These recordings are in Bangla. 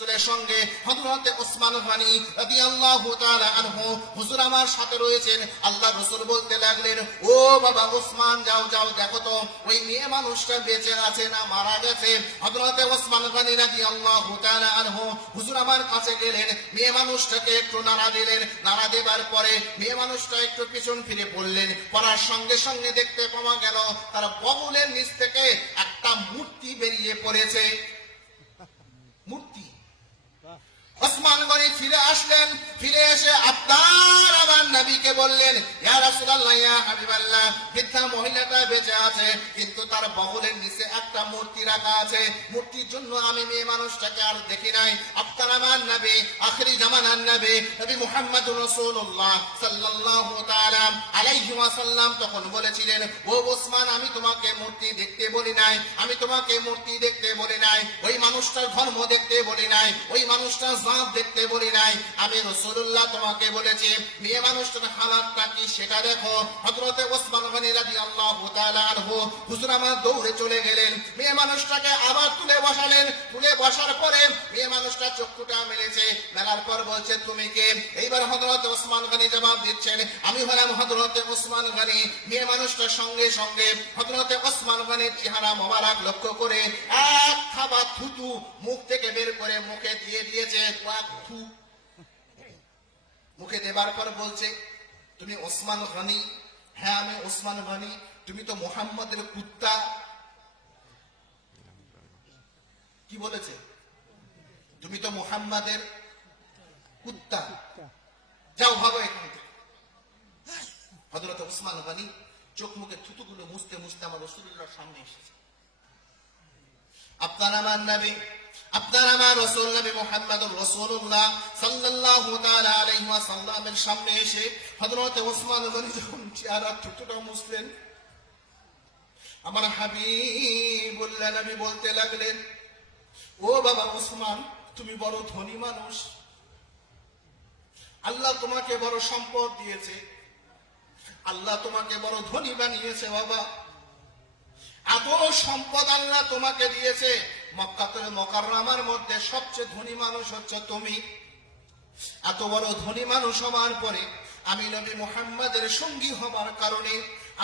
সঙ্গে হযরত ওসমান গনি রাদিয়াল্লাহু তাআলা আনহু হুজুর আমার সাথে রয়েছেন। আল্লাহ রাসূল বলতে লাগলেন, ও বাবা ওসমান, যাও যাও দেখো তো ওই মেয়ে মানুষটা বেঁচে আছে না মারা গেছে। হযরত ওসমান গনি রাদিয়াল্লাহু তাআলা আনহু হুজুর আমার কাছে গেলেন, মেয়ে মানুষটাকে একটু নাড়া দিলেন। নাড়া দেবার পরে মেয়ে মানুষটা একটু পিছন ফিরে পড়লেন। পড়ার সঙ্গে সঙ্গে দেখতে পাওয়া গেল তার বগলের নিচ থেকে একটা মূর্তি বেরিয়ে পড়েছে। মূর্তি। ওসমান গনি ফিরে আসলেন। ফিরে এসে আপনার আমার নবীকে বললেন, ইয়া রাসূলুল্লাহ, ইয়া হাবিবাল্লাহ, বৃদ্ধা মহিলাটা বেঁচে আছে, কিন্তু তার বগলের নিচে একটা মূর্তি রাখা আছে। মূর্তির জন্য আমি মেয়ে মানুষটাকে আর দেখি নাই। আপনার আমার নবী, আখিরি জামানার নবী, নবী মুহাম্মদুর রাসূলুল্লাহ সাল্লাল্লাহু তাআলা আলাইহি ওয়াসাল্লাম তখন বলেছিলেন, ও ওসমান, আমি তোমাকে মূর্তি দেখতে বলি নাই, আমি তোমাকে মূর্তি দেখতে বলি নাই, ওই মানুষটার ধর্ম দেখতে বলি নাই, ওই মানুষটার জাত দেখতে বলি নাই, আমি রাসূলুল্লাহ তোমাকে বলেছি মেয়ে মানুষটার হালাতটা কি সেটা দেখো। হযরত ওসমান গনি রাদিয়াল্লাহু তাআলা আনহু হুজুর আমার দৌড়ে চলে গেলেন, মেয়ে মানুষটাকে আবার তুলে বসালেন। তুলে বসার পরে মেয়ে মানুষটা চক্ষুটা মেলেছে, মেলার পর বলছে, তুমি কে? এইবার হযরত ওসমান গনি জবাব দিচ্ছেন, আমি হলাম হযরত ওসমান গনি। মেয়ে মানুষটার সঙ্গে সঙ্গে হযরত ওসমান গনির চেহারা মোবারক লক্ষ্য করে এক থাবা থুতু মুখ থেকে বের করে মুখে দিয়ে দিয়েছে। মুখে দেবার পর বলছে, তুমি ওসমান গনি? হ্যাঁ, আমি ওসমান গনি। তুমি তো মুহাম্মদের কুত্তা। কি বলেছে? তুমি তো মুহাম্মাদের কুত্তা, যাও ভাগো এখান থেকে। হযরত ওসমান গনি চোখ মুখে থুতুগুলো মুছতে মুছতে আমার রাসূলুল্লাহর সামনে এসেছে। আপনার আমার নবী, আপনার আমার রাসূল নবী মুহাম্মদুর রাসূলুল্লাহ সাল্লাল্লাহু তাআলা আলাইহি ওয়াসাল্লামের সামনে এসে হযরত ওসমান গনি যখন চেহারা থুতুটা মুছলেন, আমার হাবিবুল্লাহ নবী বলতে লাগলেন, ও বাবা ওসমান, তুমি বড় ধনী মানুষ, আল্লাহ তোমাকে বড় সম্পদ দিয়েছে, আল্লাহ তোমাকে বড় ধনী বানিয়েছে। বাবা, এত সম্পদ আল্লাহ তোমাকে দিয়েছে, মক্কাতুল মুকাররমার মধ্যে সবচেয়ে ধনী মানুষ হচ্ছে তুমি। এত বড় ধনী মানুষ হওয়ার পরে আমি নবী মুহাম্মদের সঙ্গী হবার কারণে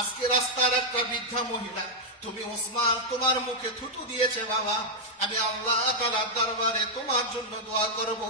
আজকে রাস্তার একটা বৃদ্ধা মহিলা, তুমি ওসমান, তোমার মুখে থুতু দিয়েছে। বাবা, আমি আল্লাহ তাআলার দরবারে তোমার জন্য দোয়া করব।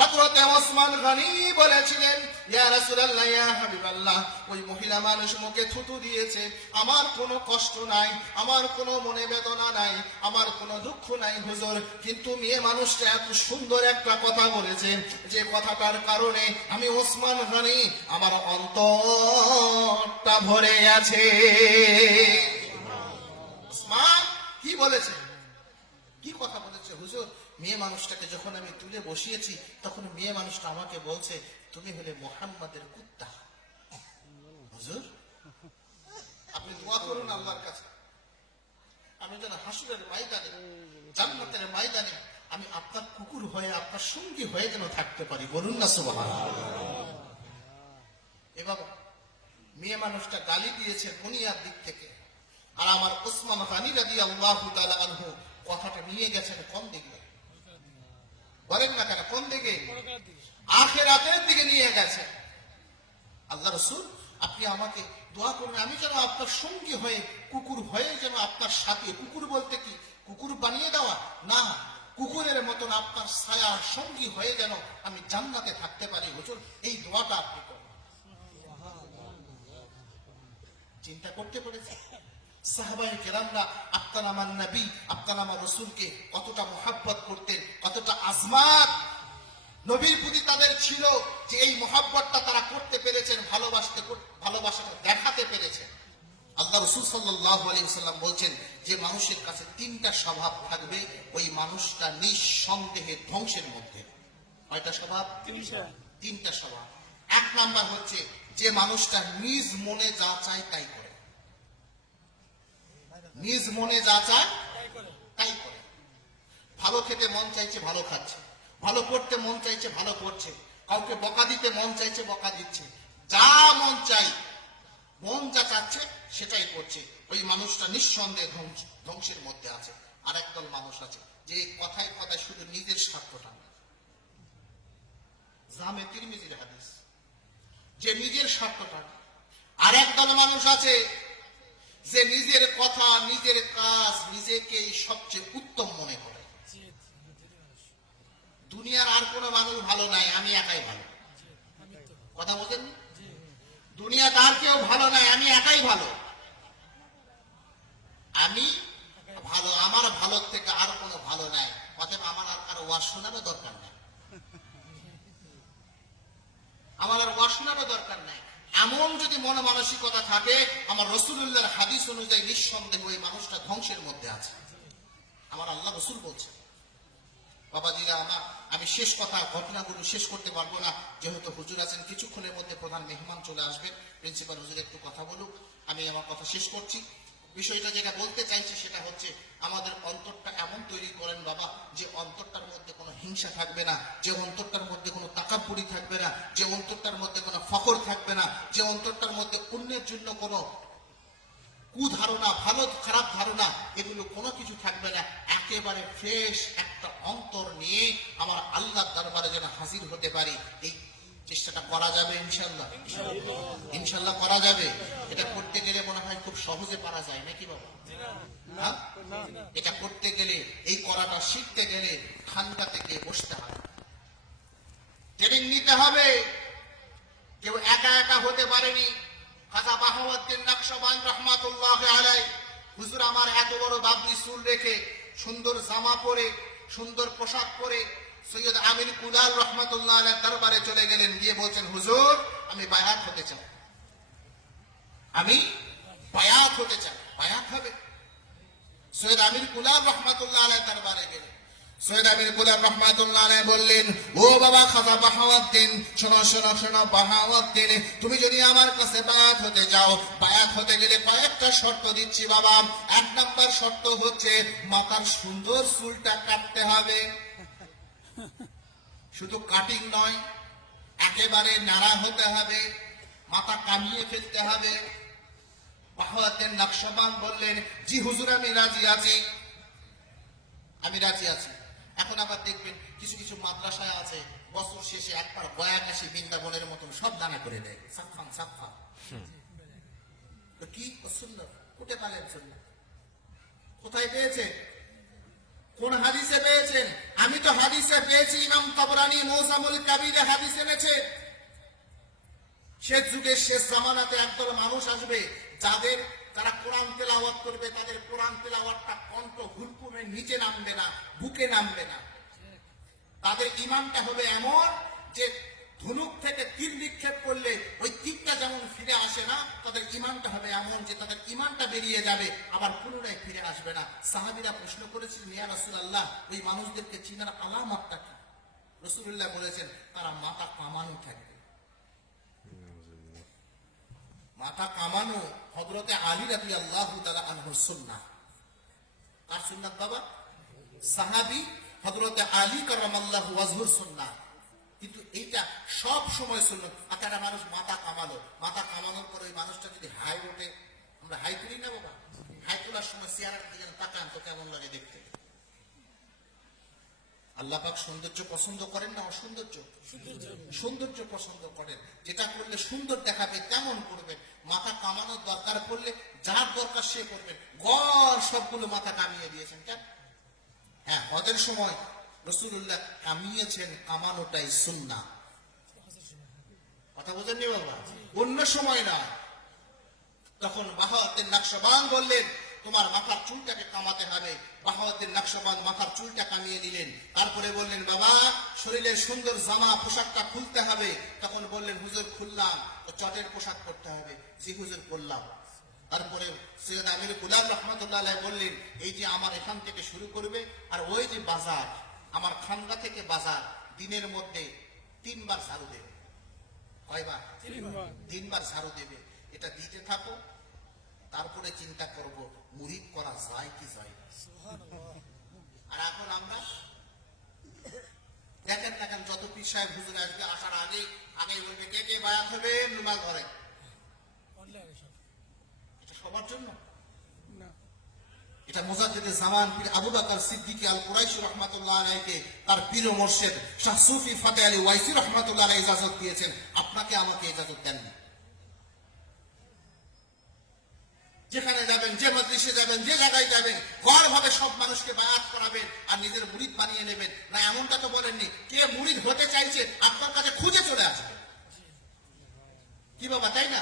হযরত ওসমান গনি বলেছিলেন, ইয়া রাসূলুল্লাহ, ইয়া হাবিবাল্লাহ, ওই মহিলা মানুষ মুখে থুতু দিয়েছে, আমার কোনো কষ্ট নাই, আমার কোনো মনে বেদনা নাই, আমার কোনো দুঃখ নাই হুজুর, কিন্তু মেয়ে মানুষটা এত সুন্দর একটা কথা বলেছে, যে কথাটার কারণে আমি ওসমান গনি আমার অন্তরটা ভরে আছে। ওসমান কি বলেছে? কি কথা বলেছে হুজুর? মেয়ে মানুষটাকে যখন আমি তুলে বসিয়েছি তখন মেয়ে মানুষটা আমাকে বলছে, তুমি হলে মুহাম্মাদের কুত্তা। হুজুর, আপনি দোয়া করুন আল্লাহর কাছে, আমি যেন হাসরের ময়দানে, জান্নাতের ময়দানে আমি আপনার কুকুর হয়ে, আপনার সঙ্গী হয়ে যেন থাকতে পারি। বলুন না সুবহানাল্লাহ। এবার মেয়ে মানুষটা গালি দিয়েছে দুনিয়ার দিক থেকে, আর আমার ওসমান গনি রাদিয়াল্লাহু তাআলা আনহু কথাটা নিয়ে গেছেন কোন দিকে? বলেন না কেন, কোন দিকে? আখিরাতের দিকে নিয়ে গেছে। আল্লাহ রাসূল, আপনি আমাকে দোয়া করুন, আমি যেন আপনার সঙ্গী হয়ে, কুকুর হয়ে যেন আপনার সাথে, কুকুর বলতে কি কুকুর বানিয়ে দেওয়া না, কুকুরের মতন আপনার ছায়া সঙ্গী হয়ে যেন আমি জান্নাতে থাকতে পারি। হুজুর, এই দোয়াটা আপনি করুন। চিন্তা করতে পেরেছে সাহাবায়ে কেরামরা আপনার আমার নবী, আপনার আমার রাসূলকে কতটা মুহাব্বত করতেন, কতটা আজমাত নবীর প্রতি তাদের ছিল, যে এই মুহাব্বতটা তারা করতে পেরেছেন, ভালোবাসাটা দেখাতে পেরেছেন। আল্লাহ রাসূল সাল্লাল্লাহু আলাইহি ওয়াসাল্লাম বলছেন, যে মানুষের কাছে তিনটা স্বভাব থাকবে, ওই মানুষটা নিঃসন্দেহে ধ্বংসের মধ্যে। কয়টা স্বভাব? তিনটা স্বভাব। এক নাম্বার হচ্ছে, যে মানুষটা নিজ মনে যা চায় তাই করে। নিজ মনে যা চায় তাই করে। ভালো খেতে মন চাইছে, ভালো খাচ্ছে, ভালো পড়তে মন চাইছে, ভালো পড়ছে, কাউকে বকা দিতে মন চাইছে, বকা দিচ্ছে, যা মন চাই, মন যা চাচ্ছে সেটাই করছে। ওই মানুষটা নিঃসন্দেহে ধ্বংসের মধ্যে আছে। আর একদল মানুষ আছে, যে কথায় কথায় শুধু নিজের স্বার্থটা, তিরমিজির হাদিস, যে নিজের স্বার্থটা। আর একদল মানুষ আছে যে নিজের কথা, নিজের কাজ, নিজেকেই সবচেয়ে উত্তম মনে করে। দুনিয়ার আর কোনো মানুষ ভালো নাই, আমি একাই ভালো। কথা বলেন, দুনিয়াতে আর কেউ ভালো নাই, আমি একাই ভালো। আমি ভালো, আমার ভালোর থেকে আর কোনো ভালো নাই, অতএব আমার আর কারো ওয়াজ শোনারও দরকার নাই, আমার আর ওয়াজ শোনারও দরকার নাই। এমন যদি মন মানসিকতা থাকে, আমার রাসূলুল্লাহর হাদিস অনুযায়ী নিঃসন্দেহে ওই মানুষটা ধ্বংসের মধ্যে আছে। আমার আল্লাহ রাসূল বলছে। বাবাজিরা আমার, আমি শেষ কথা, ঘটনাগুলো শেষ করতে পারবো না, যেহেতু হুজুর আছেন, কিছুক্ষণের মধ্যে প্রধান মেহমান চলে আসবেন, প্রিন্সিপাল হুজুর একটু কথা বলুক, আমি আমার কথা শেষ করছি। বিষয়টা যেটা বলতে চাইছি সেটা হচ্ছে, আমাদের অন্তরটা এমন তৈরি করেন বাবা, যে অন্তরটার মধ্যে কোনো হিংসা থাকবে না, যে অন্তরটার মধ্যে কোনো তাকাব্বুরি থাকবে না, যে অন্তরটার মধ্যে কোনো ফখর থাকবে না, যে অন্তরটার মধ্যে অন্যের জন্য কোনো কুধারণা, ভালো খারাপ ধারণা, এগুলো কোনো কিছু থাকবে না। একেবারে ফ্রেশ একটা অন্তর নিয়ে আমার আল্লাহর দরবারে যেন হাজির হতে পারি, এই চেষ্টাটা করা যাবে ইনশাআল্লাহ। ইনশাআল্লাহ করা যাবে। এটা করতে গেলে মনে হয় খুব সহজে পারা যায় নাকি বাবা? হ্যাঁ, এটা করতে গেলে, এই করাটা শিখতে গেলে ঠান্ডা থেকে বসতে হয়, ট্রেনিং নিতে হবে। কেউ একা একা হতে পারেনি। খাজা বাহাউদ্দিন নকশবন্দ রহমাতুল্লাহ আলাইহি, হুজুর আমার এত বড় বাবরি চুল রেখে, সুন্দর জামা পরে, সুন্দর পোশাক পরে সৈয়দ আমির কুলাল রহমাতুল্লাহ আলাইহির দরবারে চলে গেলেন, গিয়ে বলছেন, হুজুর আমি বায়াত হতে চাই, আমি বায়াত হতে চাই। বায়াত হবে। সৈয়দ আমির কুলাল রহমাতুল্লাহ আলাইহির দরবারে গেলেন। সৈয়দ আমির কুলাল রহমাতুল্লাহ আলাইহি বললেন, ও বাবা খাজা বাহাউদ্দিন, শোনো শোনো শোনো বাহাউদ্দিন, তুমি যদি আমার কাছে বায়াত হতে যাও, বায়াত হতে গেলে কয়েকটা শর্ত দিচ্ছি বাবা। এক নাম্বার শর্ত হচ্ছে, মাথার সুন্দর চুলটা কাটতে হবে। শুধু কাটিং নয়, একেবারে নাড়া হতে হবে, মাথা কামিয়ে ফেলতে হবে। বাহাউদ্দিন নকশবন্দ বললেন, জি হুজুর আমি রাজি আছি, আমি রাজি আছি। এখন আবার দেখবেন কিছু কিছু মাদ্রাসায় আছে, বছর শেষে একবার বয়ান আসি বৃন্দাবনের মতন সব দানা করে দেয়, সাফান সাফা। তো কি সুন্দর, কোটে পালেন সুন্দর, কোথায় পেয়েছে, কোন হাদিসে পেয়েছেন? আমি তো হাদিসে পেয়েছি, ইমাম তাবরানী মুজামুল কাবিরে হাদিস এনেছে। শেষ যুগে, শেষ জামানাতে একদল মানুষ আসবে, যাদের, যারা কোরআন তেলাওয়াত করবে, তাদের কোরআন তেলাওয়াতটা কণ্ঠ হুলকুমের নিচে নামবে না, বুকে নামবে না। তাদের ঈমানটা হবে এমন যে ধনুক থেকে তীর নিক্ষেপ করলে ওই তীরটা যেমন ফিরে আসে না, তাদের ঈমানটা হবে এমন যে তাদের ঈমানটা বেরিয়ে যাবে, আবার পুনরায় ফিরে আসবে না। সাহাবীরা প্রশ্ন করেছিলেন, ইয়া রাসূলুল্লাহ, ওই মানুষদেরকে চিনার আলামতটা কি? রাসূলুল্লাহ বলেছেন, তারা মাথা কামানো থাকবে। মাথা কামানো হযরতে আলী রাদিয়াল্লাহু তাআলা আনহুর সুন্নাহ। কার সুন্নাত বাবা? সাহাবী হযরতে আলী কারামাল্লাহু ওয়াজহুর সুন্নাহ। কিন্তু এইটা সব সময় সুন্নাত। একটা মানুষ মাথা কামালো, মাথা কামানোর পর ওই মানুষটা যদি হাই ওঠে, আমরা হাই তুলি না বাবা, হাই তোলার সময় চেহারার দিকে তাকান তো কেমন লাগে দেখতে। আল্লাহ পাক সৌন্দর্য পছন্দ করেন না অসৌন্দর্য? সৌন্দর্য পছন্দ করেন। যেটা করলে সুন্দর দেখাবে তেমন করবেন। মাথা কামানোর দরকার পড়লে যার দরকার সে করবেন। গড় সবগুলো মাথা কামিয়ে দিয়েছেন কেন? হ্যাঁ, হজের সময় রাসূলুল্লাহ কামিয়েছেন, কামানোটাই সুন্নাহ। কথা বোঝেননি বাবা? অন্য সময় না। তখন বাহাউদ্দিন নকশবন্দ বললেন, তোমার মাথার চুলটাকে কামাতে হবে। বাহাউদ্দিন নকশবন্দ মাথার চুলটা কামিয়ে দিলেন। তারপরে বললেন, বাবা শরীরের সুন্দর জামা পোশাকটা খুলতে হবে। তখন বললেন, হুজুর খুললাম, তো চটের পোশাক করতে হবে। জি হুজুর করলাম। তারপরে সৈয়দ আমির কুলাল রহমাতুল্লাহ আলাইহি বললেন, এই যে আমার এখান থেকে শুরু করবে, আর ওই যে বাজার, আমার খানগা থেকে বাজার, দিনের মধ্যে 3 বার ঝাড়ু দেবে। কয়বার? 3 বার ঝাড়ু দেবে। এটা দিতে থাকো, তারপরে চিন্তা করব মুরিদ করা যায় কি যায়। আর এখন আমরা দেখেন দেখেন, যত পীর সাহেব হুজুর আসবে, আসার আগে বলবে, কে কে বায়াত হবে রুমাল ধরে। এটা সবার জন্য? এটা মুজাদ্দিদে জামান পীর আবু বকর সিদ্দিকী আল কুরাইশি রাহমাতুল্লাহ আলাইহিকে তার পীর ও মুর্শিদ শাহ সুফি ফাতে আলী ওয়াইসি রাহমাতুল্লাহ আলাইহি ইজাজত দিয়েছেন, আপনাকে আমাকে ইজাজত দেননি। যেখানে যাবেন, যে মজলিসে যাবেন, যে জায়গায় যাবেন, গড়ভাবে সব মানুষকে বায়াত করাবেন আর নিজের মুরিদ বানিয়ে নেবেন না, এমনটা তো বলেননি। কে মুরিদ হতে চাইছে আপনার কাছে খুঁজে চলে আসবে, কি বাবা, তাই না?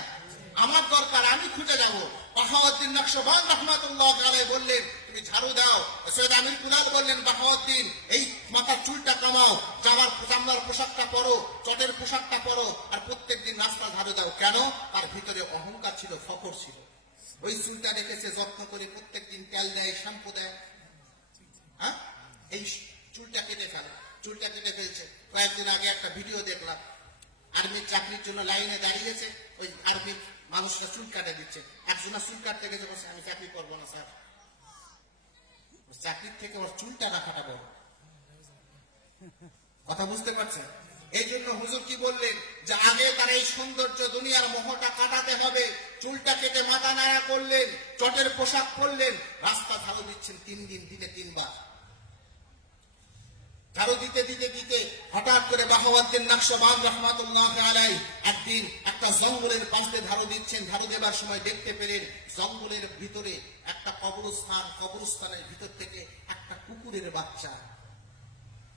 আমার দরকার, আমি খুঁজে যাবো। বাহাউদ্দিন নকশবন্দ রাহমাতুল্লাহ আলাইহি বললেন তুমি ঝাড়ু দাও। সৈয়দ আমির কুলাল বললেন বাহাউদ্দিন এই মাথার চুলটা কামাও, জামলার পোশাকটা পরো, চটের পোশাকটা পরো, আর প্রত্যেকদিন রাস্তা ঝাড়ু দাও। কেন? তার ভিতরে অহংকার ছিল, ফখর ছিল। ওই চুলটা রেখেছে যত্ন করে, প্রত্যেকদিন তেল দেয়, শ্যাম্পু দেয়। হ্যাঁ, এই চুলটা কেটে ফেলে, চুলটা কেটে ফেলছে। কয়েকদিন আগে একটা ভিডিও দেখলাম, আর্মির চাকরির জন্য লাইনে দাঁড়িয়েছে, ওই আর্মির মানুষরা চুল কাটে দিচ্ছে। একজনের চুল কাটতে গেছে, বলছে আমি চাকরি করবো না স্যার। চাকরির থেকে ওর চুলটা রাখাটা বড় কথা, বুঝতে পারছেন? এই জন্য হুজুর কি বললেন যে আগে তার এই সৌন্দর্য দুনিয়ার মোহটা কাটাতে হবে। চুলটা কেটে মাথা নাড়া করলেন, চটের পোশাক পরলেন, রাস্তা ঝাড়ু দিচ্ছেন 3 দিন, দিনে 3 বার ঝাড়ু দিতে দিতে দিতে হঠাৎ করে বাহাউদ্দিন নকশবন্দ রাহমাতুল্লাহ আলাইহি একদিন একটা জঙ্গলের পাশে ঝাড়ু দিচ্ছেন। ঝাড়ু দেবার সময় দেখতে পেলেন জঙ্গলের ভিতরে একটা কবরস্থান, কবরস্থানের ভিতর থেকে একটা কুকুরের বাচ্চা,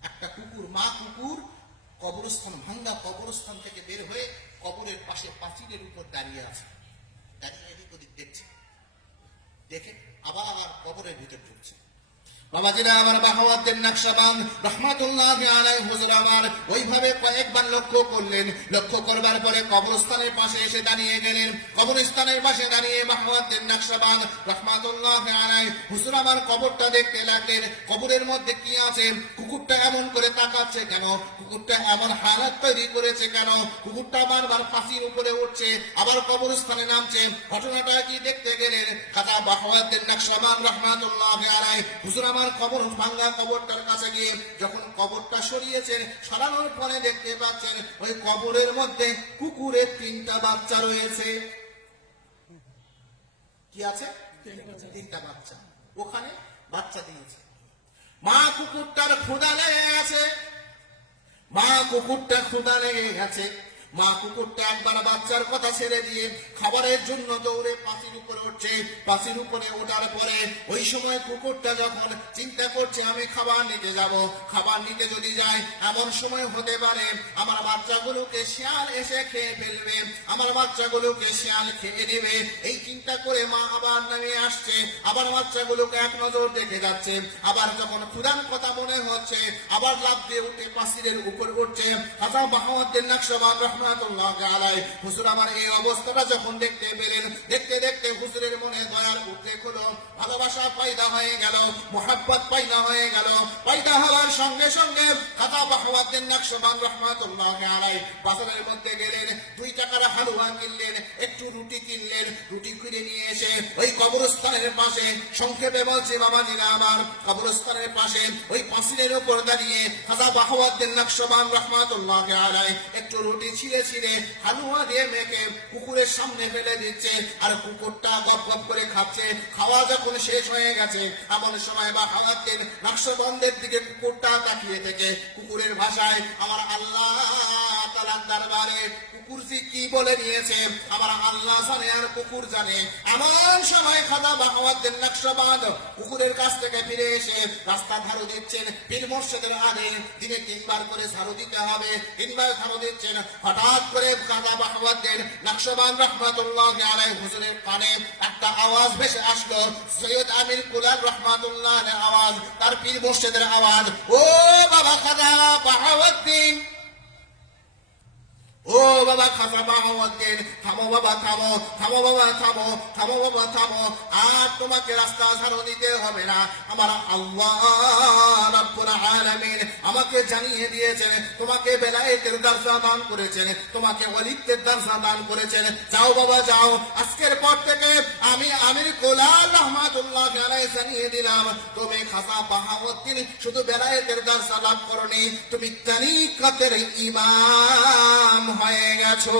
একটা কুকুর, মা কুকুর কবরস্থান, ভাঙ্গা কবরস্থান থেকে বের হয়ে কবরের পাশে পাঁচিলের উপর দাঁড়িয়ে আছে। দাঁড়িয়ে এদিক ওদিক দেখছে, দেখে আবার কবরের ভিতর ঢুকছে। বাবাজিরা আমার, বাহাউদ্দিন নকশবন্দ রাহমাতুল্লাহ আলাইহি হুজুর আমার ওইভাবে কয়েকবার লক্ষ্য করলেন। লক্ষ্য করবার পরে কবরস্থানের পাশে এসে দাঁড়িয়ে গেলেন। কবরস্থানের পাশে দাঁড়িয়ে বাহাউদ্দিন নকশবন্দ রাহমাতুল্লাহ আলাইহি হুজুর আমার কবরটা দেখতে লাগলেন। কবরের মধ্যে কি আছে? কুকুরটা এমন করে তাকাচ্ছে কেন? কুকুরটা এমন হালাত তৈরি করেছে কেন? কুকুরটা বারবার ফাঁসির উপরে উঠছে, আবার কবরস্থানে নামছে। ঘটনাটা কি দেখতে গেলেন খাজা বাহাউদ্দিন নকশবন্দ রাহমাতুল্লাহ আলাইহি হুজুর আমার কবর, ভাঙ্গা কবরটার কাছে গিয়ে যখন কবরটা সরিয়েছেন, সরানোর পরে দেখতে পাচ্ছেন ওই কবরের মধ্যে কুকুরের 3টা বাচ্চা রয়েছে। কি আছে? 3টা বাচ্চা ওখানে বাচ্চা দিয়েছে। মা কুকুরটার ক্ষুধা লেগে গেছে, মা কুকুরটা ক্ষুধা লেগে গেছে। মা কুকুরটা একবার বাচ্চার কথা ছেড়ে দিয়ে খাবারের জন্য দৌড়ে পাঁচির উপরে উঠছে। পাঁচির উপরে ওঠার পরে ওই সময় কুকুরটা যখন চিন্তা করছে আমি খাবার নিতে যাব, খাবার নিতে যদি যাই এমন সময় হতে পারে আমার বাচ্চাগুলোকে শিয়াল এসে খেয়ে ফেলবে, আমার বাচ্চাগুলোকে শিয়াল খেয়ে নেবে। এই চিন্তা করে মা আবার নামিয়ে আসছে, আবার বাচ্চাগুলোকে এক নজর দেখে যাচ্ছে। আবার যখন ক্ষুধার কথা মনে হচ্ছে আবার লাফ দিয়ে উঠে পাঁচিলের উপর উঠছে। খাজা বাহাউদ্দিন নকশবন্দ রাহমাতুল্লাহ আলাইহি হুজুর আমার এই অবস্থাটা যখন দেখতে পেলেন, দেখতে দেখতে হুজুরের মনে দয়ার উদ্রেক হলো, ভালোবাসা পয়দা হয়ে গেল, মুহাব্বত পয়দা হয়ে গেল। পয়দা হওয়ার সঙ্গে সঙ্গে খাজা বাহাউদ্দিন নকশবন্দ রাহমাতুল্লাহ আলাইহি বাজারের মধ্যে গেলেন, 2 টাকার হালুয়া কিনলেন, একটু রুটি কিনলেন, রুটি কিনে নিয়ে এসে ওই কবরস্থানের পাশে, সংক্ষেপে বলছি বাবাজিরা আমার, কবরস্থানের পাশে ওই পাঁচিলের উপর দাঁড়িয়ে খাজা বাহাউদ্দিন নকশবন্দ রাহমাতুল্লাহ আলাইহি একটু রুটি ছিঁড়ে ছিঁড়ে হালুয়া দিয়ে মেখে কুকুরের সামনে ফেলে দিচ্ছে, আর কুকুরটা গপ গপ করে খাচ্ছে। খাওয়া যখন শেষ হয়ে গেছে এমন সময় বাহাউদ্দিন নকশবন্দের দিকে কুকুরটা তাকিয়ে থেকে কুকুরের ভাষায় আমার আল্লাহ তাআলার দরবারে কুকুর কি বলে নিয়েছে আমার আল্লাহ জানে আর কুকুর জানে। এমন সময় খাজা বাহাউদ্দিন নকশবন্দ কুকুরের কাছ থেকে ফিরে এসে রাস্তা ঝাড়ু দিচ্ছেন। পীর মুর্শিদের আগে দিনে 3 বার করে ঝাড়ু দিতে হবে, 3 বার ঝাড়ু দিচ্ছেন। হঠাৎ করে খাজা বাহাউদ্দিন নকশবন্দ রাহমাতুল্লাহ আলাইহি হুজুরের কানে একটা আওয়াজ ভেসে আসলো, সৈয়দ আমির কুলাল রাহমাতুল্লাহ আলাইহির আওয়াজ, তার পীর মুর্শিদের আওয়াজ। ও বাবা খাজা বাহাউদ্দিন, ও বাবা খাজা বাহাউদ্দিন, থামো বাবা, থামো, থামো বাবা, থামো, থামো বাবা, থামো। আর তোমাকে রাস্তা ঝাড়ু দিতে হবে না, আমার আল্লাহ রাব্বুল আলামিন আমাকে জানিয়ে দিয়েছেন তোমাকে বেলায়েতের দরজা দান করেছেন, তোমাকে ওলিত্বের দরজা দান করেছেন। যাও বাবা যাও, আজকের পর থেকে আমি আমির কুলাল রাহমাতুল্লাহ আলাইহি জানিয়ে দিলাম তুমি খাজা বাহাউদ্দিন শুধু বেলায়েতের দরজা লাভ করনি, তুমি তরিকতের ইমাম হয়ে গেছো।